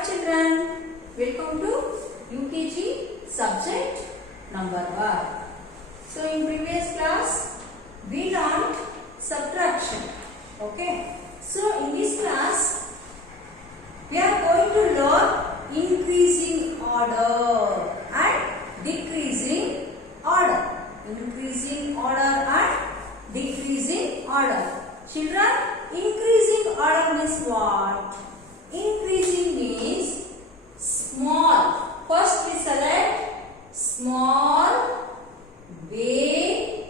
start children. Welcome to UKG subject number 1. So in previous class we learned subtraction. Okay. So in this class we are going to learn increasing order and decreasing order. Increasing order and decreasing order. Children, increasing order means what? Increasing means small. First we select small, big,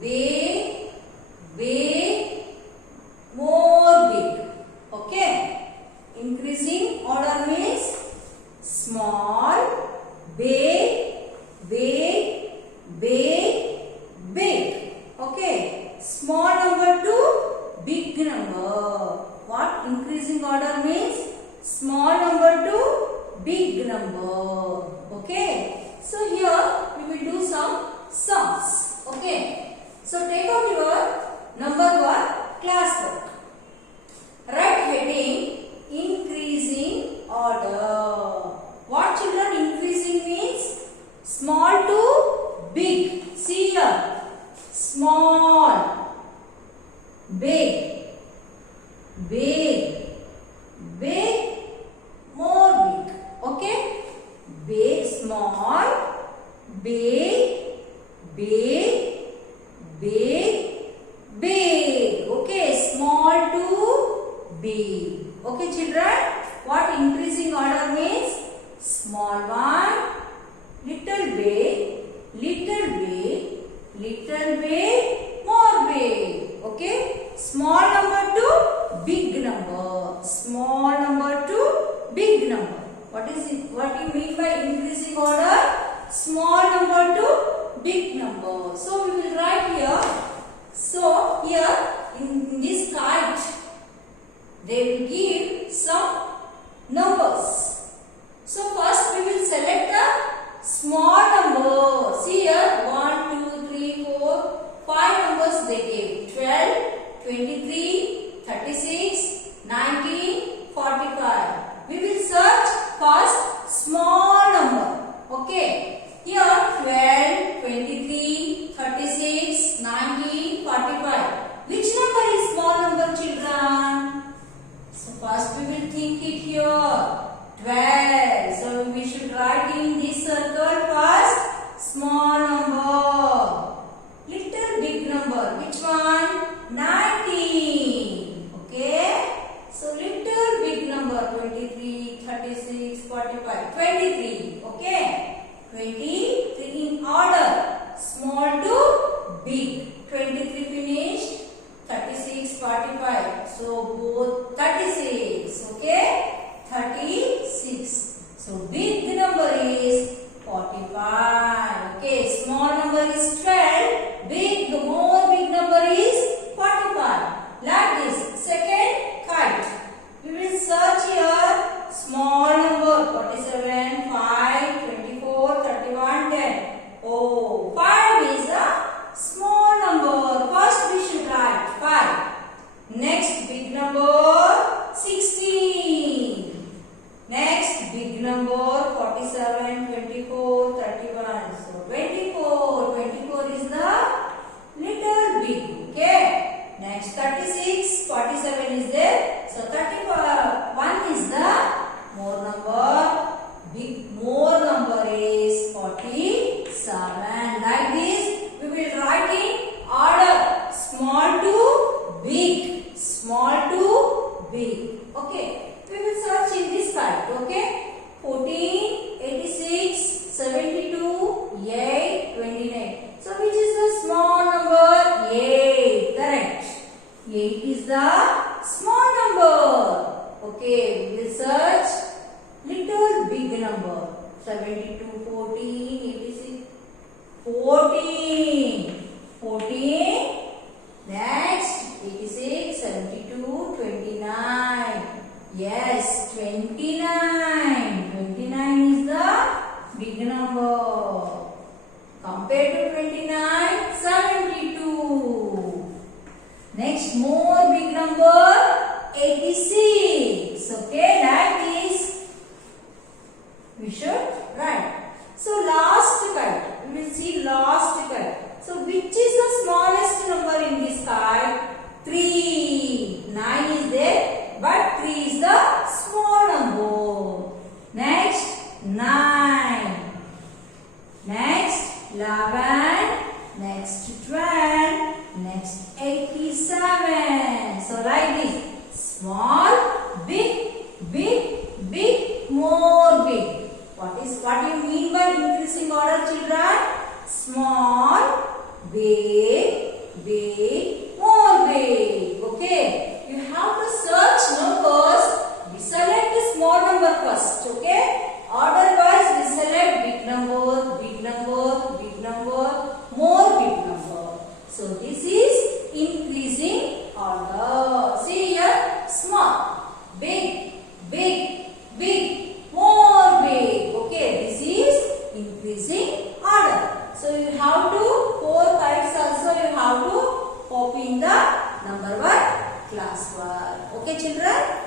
big, big, more big. Okay. Increasing order means small, big, big, big, big. Okay. Small number to big number. What increasing order means? Small number to big number. Okay. So here we will do some sums. Okay. So take out your number 1 classwork. Write heading increasing order. What children increasing means? Small to big. See here. Small, big, big, big, more big. Okay. Big, small, big, big, big, big. Okay. Small to big. Okay children. What increasing order means? Small one, little big, little big, little big, more big. Okay. Small number to big number. Small number to big number. What is it? What do you mean by increasing order? Small number to big number. So we will write here. So here in this kite they will give some numbers. So first we will select a small number. See here 1, 2, 3, 4, 5 numbers they gave. 12, 23, 36, 19, 45. We will search first small number. Okay. Here 12, 23, 36, 19, 45. Which number is small number children? So first we will think it here. 12. So we should write in this circle first small number. Little big number. Which one? 19. Okay. So little big number 23, 36, 45. 23. Okay. 23 in order. Small to big. 23 finished. 36, 45. So both 36. Okay. 36. So big number is 45. Okay. Small number is 12. Big, more big number is 45. Like this. Second kite. We will search here small number 47, 5, 24, 31, 10. Oh, 5 is a small number. First we should write 5. Next big number 16. Next big number 47, 24, 31. So 24 is the little big. Okay. Next 36, 47 is there. So 31 is the more number. Big more number is 47. Like this we will write in order. Small to big. Small to big. Okay. We will search in this kite. Okay. 14, 86, 72, 8, 29. So which is the small number? 8. Correct. 8 is the small number. Okay. We will search little big number. 72, 14, 86, 14. 14. Next 86, 72, 29. Yes, 29. 29 is the big number. Compared to 29, 72. Next, more big number 86. Okay, like this. small, big, big, big, more big. What do you mean by increasing order, children? Small, big, big, more big. Okay. You have to search numbers. We select the small number first. Okay. Order wise, we select big number, big number, big number, more big number. So this is increasing order. See here, small, big, big, big, more big. Okay, this is increasing order. So you have to 4 kites also you have to copy in the number 1 class work. Okay, children.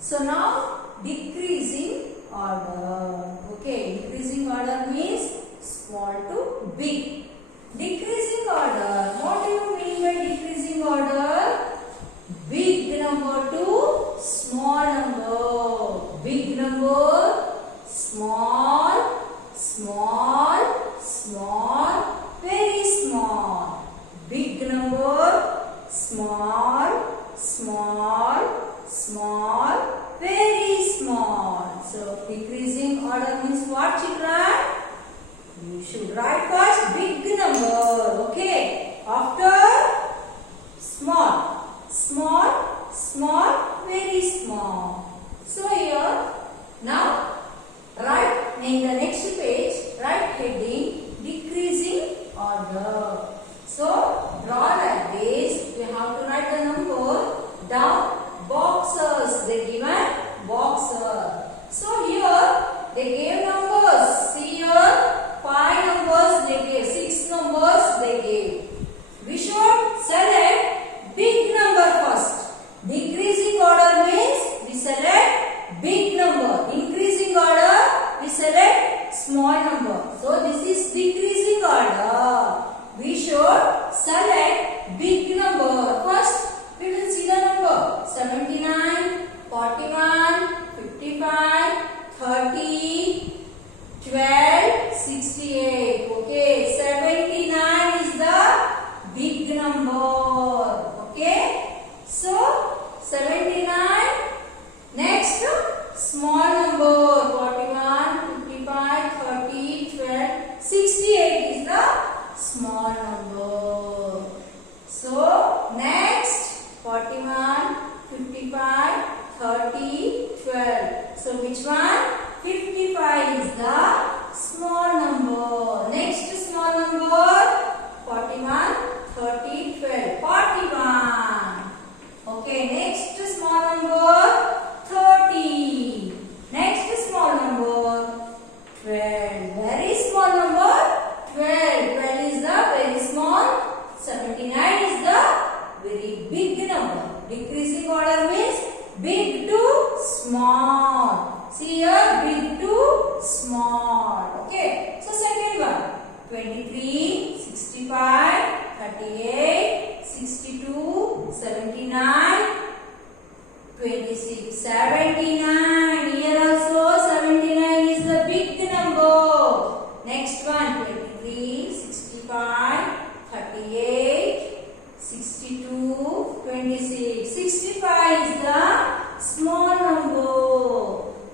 So now decreasing order. Okay, increasing order means small to big. Decreasing order. What do you mean by decreasing order? Big number to small number. Big number, small, small, small, very small. Big number, small, small, small, very small. So decreasing order means what, children? You should write first big number. Okay. After small, small, small, very small. So here now write in the next page, write heading decreasing order. So draw like this. You have to write the number down. Boxes, they given boxer. So here they gave numbers. See here 5 numbers they gave, 6 numbers they gave. We should select big number first. Decreasing order means we select big number. Increasing order we select small number. So this is decreasing order. We should select big number first. We will see the number 79, 41, 55, 30, 12, 68. Okay, 79 is the big number. Okay, so 79. Next, small number 41, 55, 30, 12, 68 is the small number. So next 41, 55, 30, 12. So which one? 55 is the small number. Next small number 41, 30, 12. 41. Okay, next small number 30. Next small number 12. Very small number 12. 12 is the very small. 79 is the very big number. Decreasing order means big to small. See here, big to small. Okay. So second one, 23, 65, 38, 62, 79, 26, 79. Here also 79 is the big number. Next one, 23, 65, 38, 62, 26. 65 is the small number.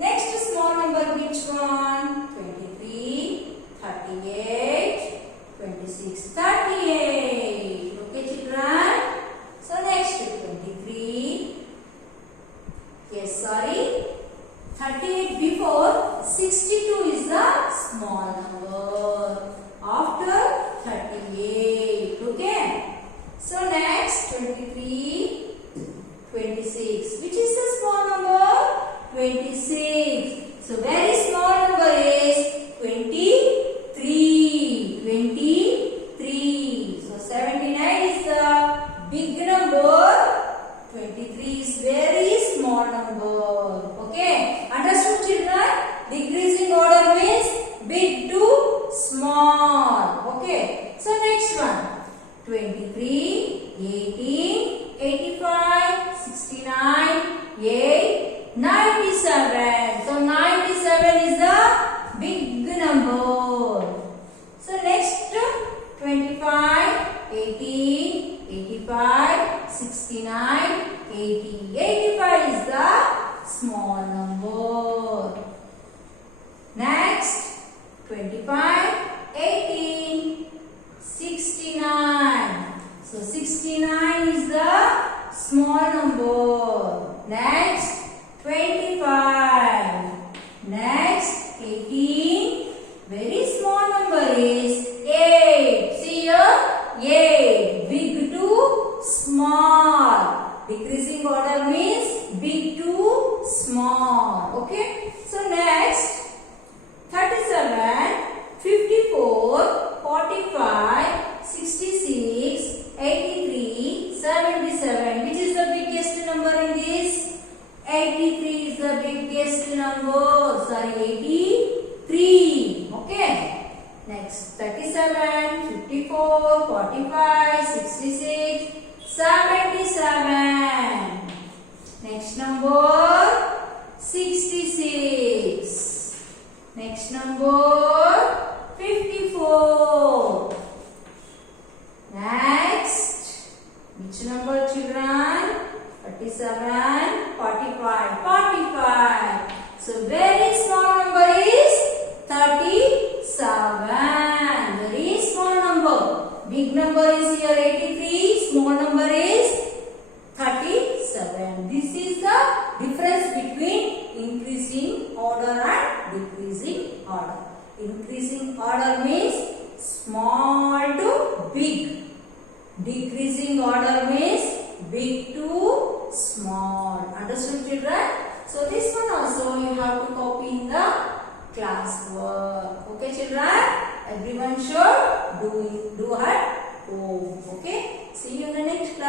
Next small number which one? 23, 38, 26, 38. Okay, children. So next 23. Yes, sorry. 38 before 62 is the small number. After 38. small number. Next 25. Next 18. Very small number is 8. See here, 8. Big to small. Decreasing order means big to small. Okay. So next 37, 54, 45, 66, 83, 77. Which is the biggest number in this? 83 is the biggest number. Sorry, 83. Okay. Next 37, 54, 45, 66, 77. Next number 66. Next number 54. Next, which number, children? 37, 45, 45. So very small number is 37. Very small number. Big number is here 83. Small number is 37. This is the difference between increasing order and decreasing order. Increasing order means small to big. Decreasing order means big to small. Understood, children? So this one also you have to copy in the class work. Okay, children? Everyone should do at home. Okay? See you in the next class.